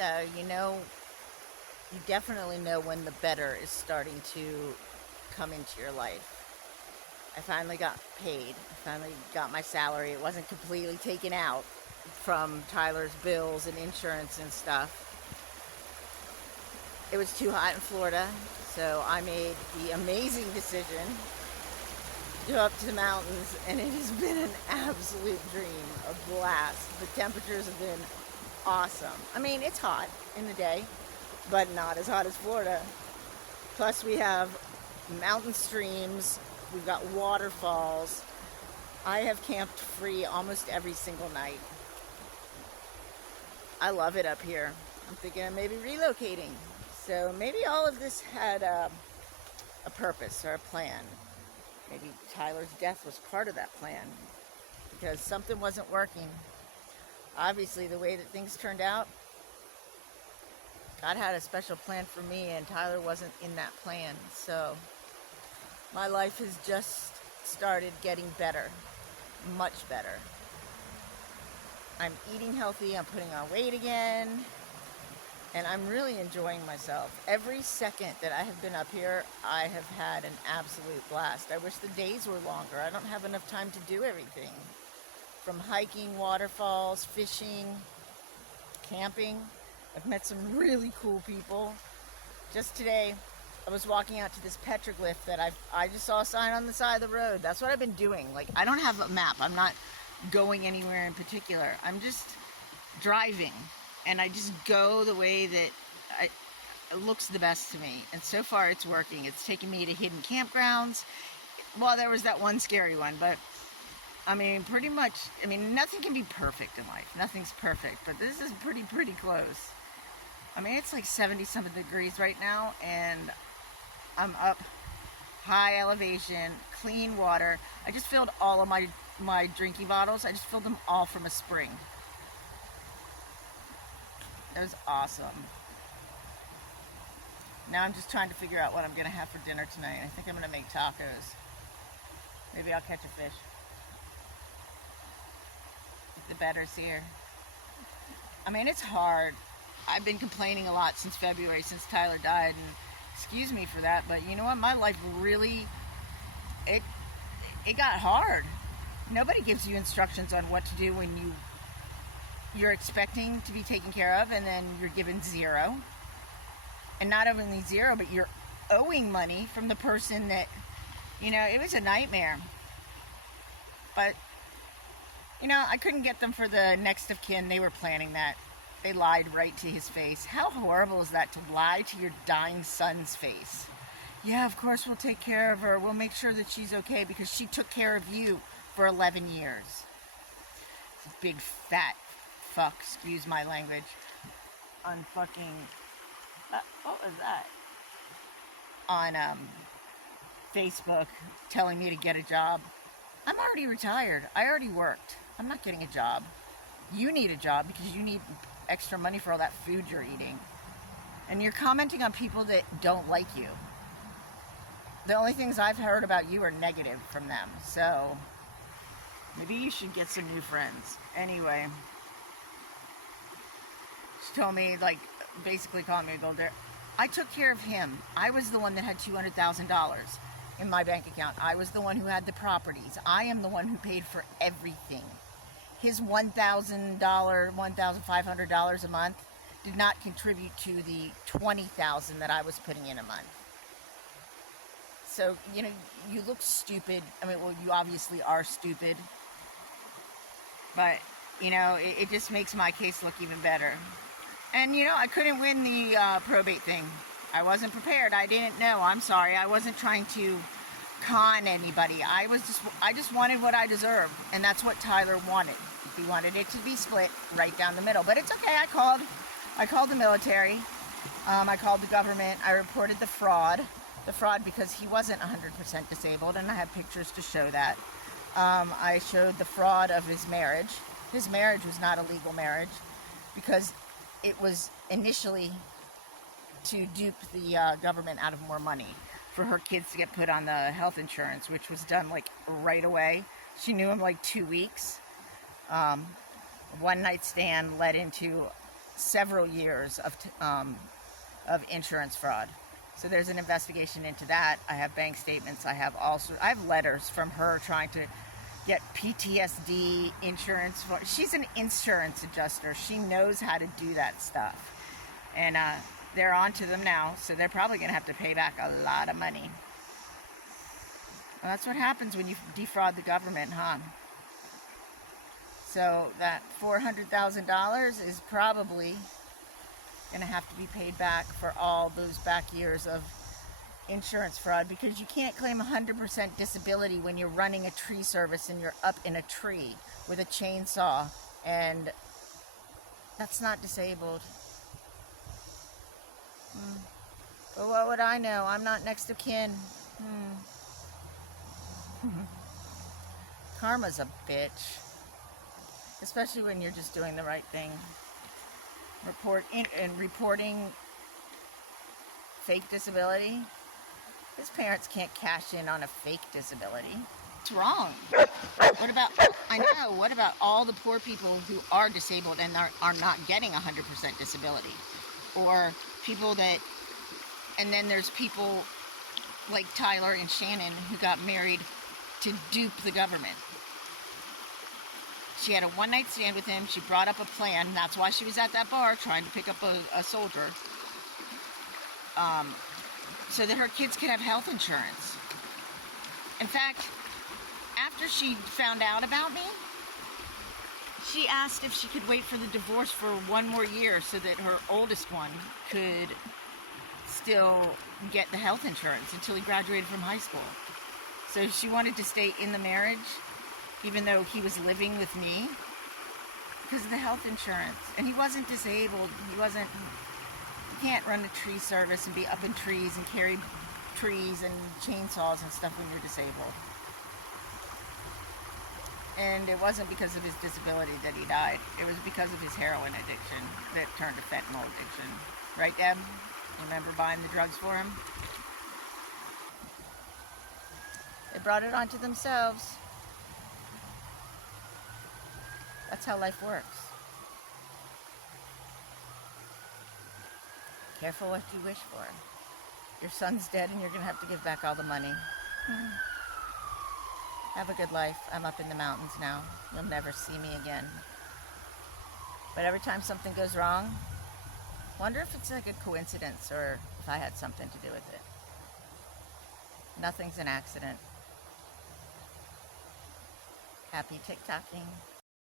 So, you definitely know when the better is starting to come into your life. I finally got paid. I finally got my salary. It wasn't completely taken out from Tyler's bills and insurance and stuff. It was too hot in Florida, so I made the amazing decision to go up to the mountains, and it has been an absolute dream, a blast. The temperatures have been awesome. I mean, it's hot in the day, but not as hot as Florida. Plus, we have mountain streams, we've got waterfalls. I have camped free almost every single night. I love it up here. I'm thinking of maybe relocating. So maybe all of this had a purpose or a plan. Maybe Tyler's death was part of that plan because something wasn't working. Obviously, the way that things turned out, God had a special plan for me, and Tyler wasn't in that plan. So my life has just started getting better, much better. I'm eating healthy, I'm putting on weight again, and I'm really enjoying myself. Every second that I have been up here, I have had an absolute blast. I wish the days were longer. I don't have enough time to do everything. From hiking, waterfalls, fishing, camping. I've met some really cool people. Just today, I was walking out to this petroglyph that I just saw a sign on the side of the road. That's what I've been doing. Like, I don't have a map. I'm not going anywhere in particular. I'm just driving, and I just go the way that it looks the best to me. And so far, it's working. It's taken me to hidden campgrounds. Well, there was that one scary one, but I mean, pretty much, nothing can be perfect in life. Nothing's perfect, but this is pretty close. I mean, it's like 70-something degrees right now, and I'm up high elevation, clean water. I just filled all of my drinking bottles. I just filled them all from a spring. It was awesome. Now I'm just trying to figure out what I'm going to have for dinner tonight. I think I'm going to make tacos. Maybe I'll catch a fish. The better's here. I mean, it's hard. I've been complaining a lot since February, since Tyler died, and excuse me for that, but you know what? My life really, it got hard. Nobody gives you instructions on what to do when you're expecting to be taken care of, and then you're given zero. And not only zero, but you're owing money from the person that, it was a nightmare. But, I couldn't get them for the next of kin. They were planning that. They lied right to his face. How horrible is that, to lie to your dying son's face? Yeah, of course we'll take care of her. We'll make sure that she's okay because she took care of you for 11 years. Big fat fuck, excuse my language, on fucking, what was that? On Facebook telling me to get a job. I'm already retired. I already worked. I'm not getting a job. You need a job because you need extra money for all that food you're eating. And you're commenting on people that don't like you. The only things I've heard about you are negative from them. So maybe you should get some new friends. Anyway, she told me, basically called me a gold digger. I took care of him. I was the one that had $200,000 in my bank account. I was the one who had the properties. I am the one who paid for everything. His $1,000, $1,500 a month did not contribute to the $20,000 that I was putting in a month. So, you look stupid. You obviously are stupid. But, it just makes my case look even better. And, I couldn't win the probate thing. I wasn't prepared. I didn't know. I'm sorry. I wasn't trying to con anybody. I just wanted what I deserved. And that's what Tyler wanted. He wanted it to be split right down the middle. But it's okay. I called the military. I called the government. I reported the fraud. Because he wasn't 100% disabled, and I have pictures to show that. I showed the fraud of his marriage. His marriage was not a legal marriage because it was initially to dupe the government out of more money for her kids to get put on the health insurance, which was done right away. She knew him 2 weeks. One night stand led into several years of insurance fraud. So there's an investigation into that. I have bank statements. I have letters from her trying to get PTSD insurance. She's an insurance adjuster. She knows how to do that stuff. And they're on to them now, so they're probably going to have to pay back a lot of money. Well, that's what happens when you defraud the government, huh? So that $400,000 is probably going to have to be paid back for all those back years of insurance fraud, because you can't claim 100% disability when you're running a tree service and you're up in a tree with a chainsaw, and that's not disabled. But what would I know? I'm not next of kin. Karma's a bitch. Especially when you're just doing the right thing. Reporting fake disability. His parents can't cash in on a fake disability. It's wrong. What about all the poor people who are disabled and are not getting 100% disability? Or people that, and then there's people like Tyler and Shannon who got married to dupe the government. She had a one-night stand with him. She brought up a plan. That's why she was at that bar trying to pick up a soldier. So that her kids could have health insurance. In fact, after she found out about me, she asked if she could wait for the divorce for one more year so that her oldest one could still get the health insurance until he graduated from high school. So she wanted to stay in the marriage, even though he was living with me, because of the health insurance. And he wasn't disabled. You can't run a tree service and be up in trees and carry trees and chainsaws and stuff when you're disabled. And it wasn't because of his disability that he died. It was because of his heroin addiction that turned to fentanyl addiction. Right, Deb? Remember buying the drugs for him? They brought it onto themselves. That's how life works. Careful what you wish for. Your son's dead and you're going to have to give back all the money. Have a good life. I'm up in the mountains now. You'll never see me again. But every time something goes wrong, wonder if it's like a coincidence or if I had something to do with it. Nothing's an accident. Happy TikToking.